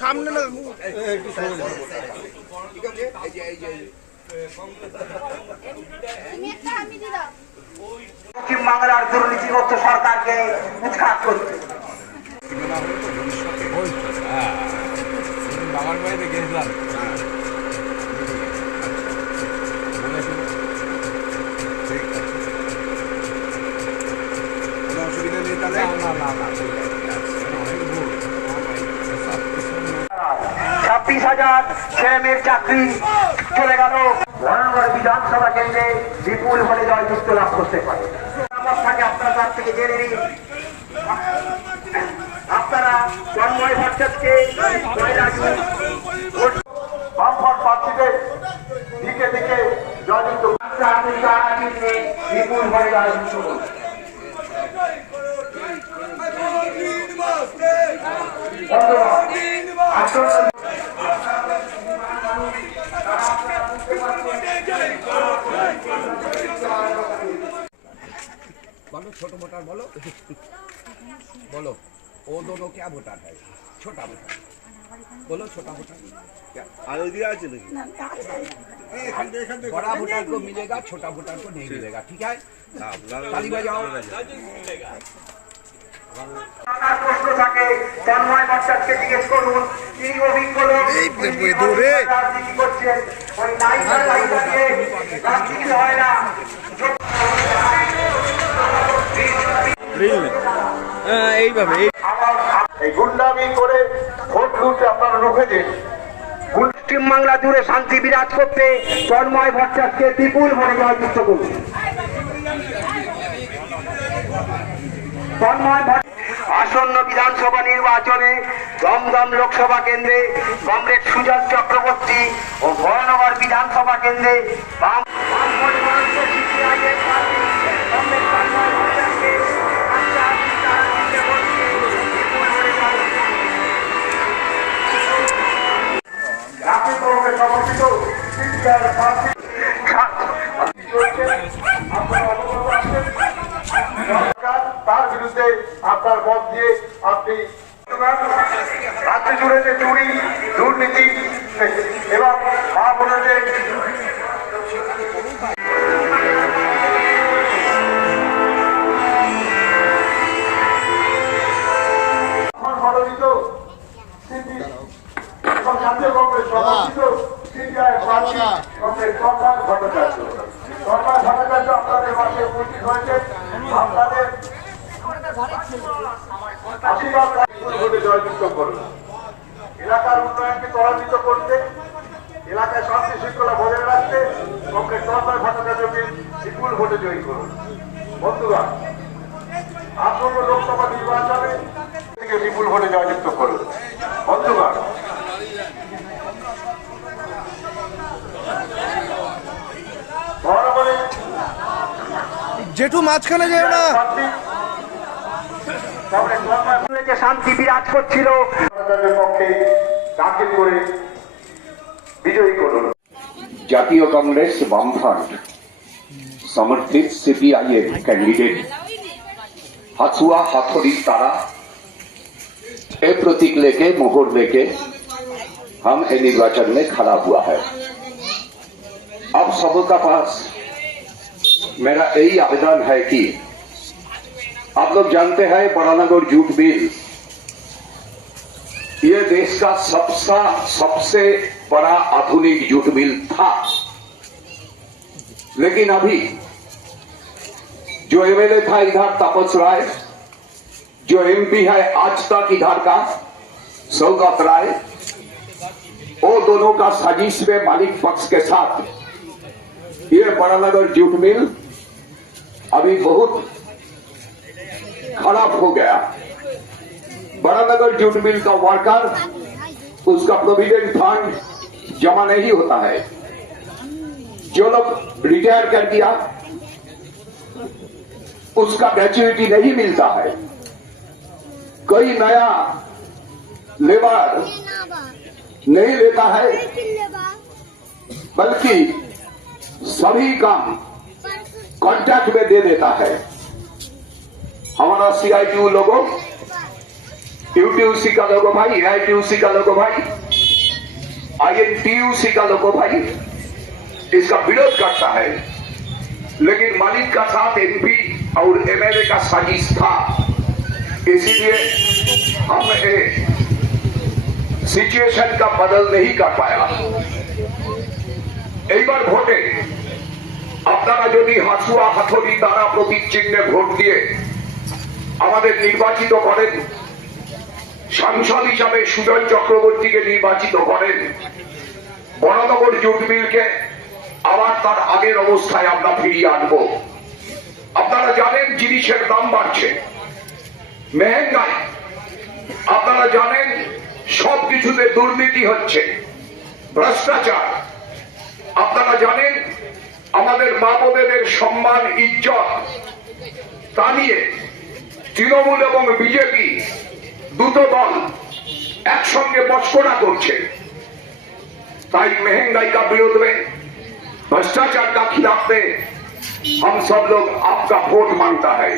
সামনে না পশ্চিমবাংলার দুর্নীতিগ্রস্ত সরকারকে উৎখাত করতে বাবার বাড়িতে গেছিলাম অসুবিধা নেই তাহলে না 26,000 ছেলে মেয়ের চাকরি চলে গেল। ভয়ঙ্কর বিধানসভা কেন্দ্রে বিপুল ভোটে জয়যুক্ত লাভ করতে পারে। আপনার কাছ থেকে জেনে নিন, আপনারা জন্ময় ভট্টাচার্যকে বামফ্রন্ট প্রার্থীদের দিকে দিকে জয়যুক্ত বিপুল ভোটে জয়যুক্ত করুন। बोलो छोटा वोटर बोलो बोलो वो दोनों क्या वोटर है छोटा वोटर बोलो छोटा वोटर बड़ा वोटर को मिलेगा छोटा वोटर को नहीं मिलेगा ठीक है ताली बजाओ প্রশ্ন থাকে তন্ময় ভট্টাচার্যকে জিজ্ঞেস করুন, তিনি অভিজ্ঞ লোক রাজনীতি করছেন, ওই নাইকা দিয়ে রাজনীতি হয় না। এইভাবে এই গুন্ডামি করে ভোট লুটে আপনারা রুখে দিন। পশ্চিমবাংলা জুড়ে শান্তি বিরাজ করতে তন্ময় ভট্টাচার্যকে বিপুল ভোটে জয়যুক্ত করুন। আসন্ন বিধানসভা নির্বাচনে দমদম লোকসভা কেন্দ্রে কমরেড সুজন চক্রবর্তী ও ভয়নগর বিধানসভা কেন্দ্রে তার বিরুদ্ধে আপনার মত দিয়ে আপনি রাজ্য জুড়ে যে চুরি দুর্নীতি এবং মা বোনদের মনোনীত এবং জাতীয় কংগ্রেস সমর্থিত সিপিআই প্রার্থী কংগ্রেস সরকার ভট্টাচার্য আপনাদের পাশে উপস্থিত হয়েছে। আপনাদের আশীর্বাদ জয়যুক্ত করুন। এলাকার উন্নয়নকে ত্বরান্বিত করতে, এলাকায় শান্তি শৃঙ্খলা বজায় রাখতে কংগ্রেস সরকার ভট্টাচার্যকে বিপুল ভোটে জয়ী করুন। বন্ধুগণ, আসন্ন লোকসভা নির্বাচনে থেকে বিপুল ভোটে জয়যুক্ত করুন। বন্ধুগণ, জেঠু মাঝখানে যায় না, শান্তি বিরাজ করছিল পক্ষে দাখিল করে বিজয়ী করুন। জাতীয় কংগ্রেস বামফ্রন্ট समर्थित सीपीआईएम कैंडिडेट हथुआ हथौड़ी तारा ए प्रतीक लेके मोहर लेके हम ए निर्वाचन में खड़ा हुआ है। अब सबका पास मेरा यही आवेदन है कि आप लोग जानते हैं बड़ानगर जूट मिल ये देश का सबसे बड़ा आधुनिक जूट मिल था, लेकिन अभी जो एमएलए था इधर तापस राय, जो एमपी है आज तक इधर का सौगत राय, वो दोनों का साजिश में मालिक पक्ष के साथ ये बड़ानगर जूट मिल अभी बहुत खराब हो गया। बड़ानगर जूट मिल का वर्कर उसका प्रोविडेंट फंड जमा नहीं होता है, जो लोग रिटायर कर दिया उसका ग्रेच्युइटी नहीं मिलता है, कोई नया लेबर नहीं लेता है, बल्कि सभी काम कॉन्ट्रैक्ट में दे देता है। हमारा सीआईटीयू लोगों यूटीयूसी का लोगो भाई, एआईटीयूसी का लोगो भाई, आईएनटीयूसी का लोगो भाई इसका विरोध करता है, लेकिन मालिक का साथ एमपी और एमएलए का साजिश था, इसीलिए हम सिचुएशन का बदल नहीं कर पाया। এইবার ভোটে আপনারা যদি হাসুয়া হাথড়ি দ্বারা প্রতীক চিহ্নে ভোট দিয়ে আমাদের নির্বাচিত করেন, সাংসদ হিসাবে সুজয় চক্রবর্তীকে নির্বাচিত করেন, বরানগর জুট মিলকে আবার তার আগের অবস্থায় আমরা ফিরিয়ে আনবো। আপনারা জানেন জিনিসের দাম বাড়ছে, মেহেঙ্গাই, আপনারা জানেন সবকিছুতে দুর্নীতি হচ্ছে, ভ্রষ্টাচার, আপনারা জানেন আমাদের মা বোনেদের সম্মান ইজ্জত, তা নিয়ে তৃণমূল এবং বিজেপি দুটো দল একসঙ্গে মস্করা করছে। তাই महंगाई का विरोध में, भ्रष्टाचार का खिलाफ में हम सब लोग आपका वोट मांगता है।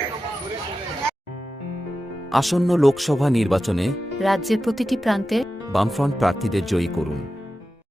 আসন্ন লোকসভা নির্বাচনে রাজ্যের প্রতিটি প্রান্তে বামফ্রন্ট প্রার্থীদের জয়ী করুন।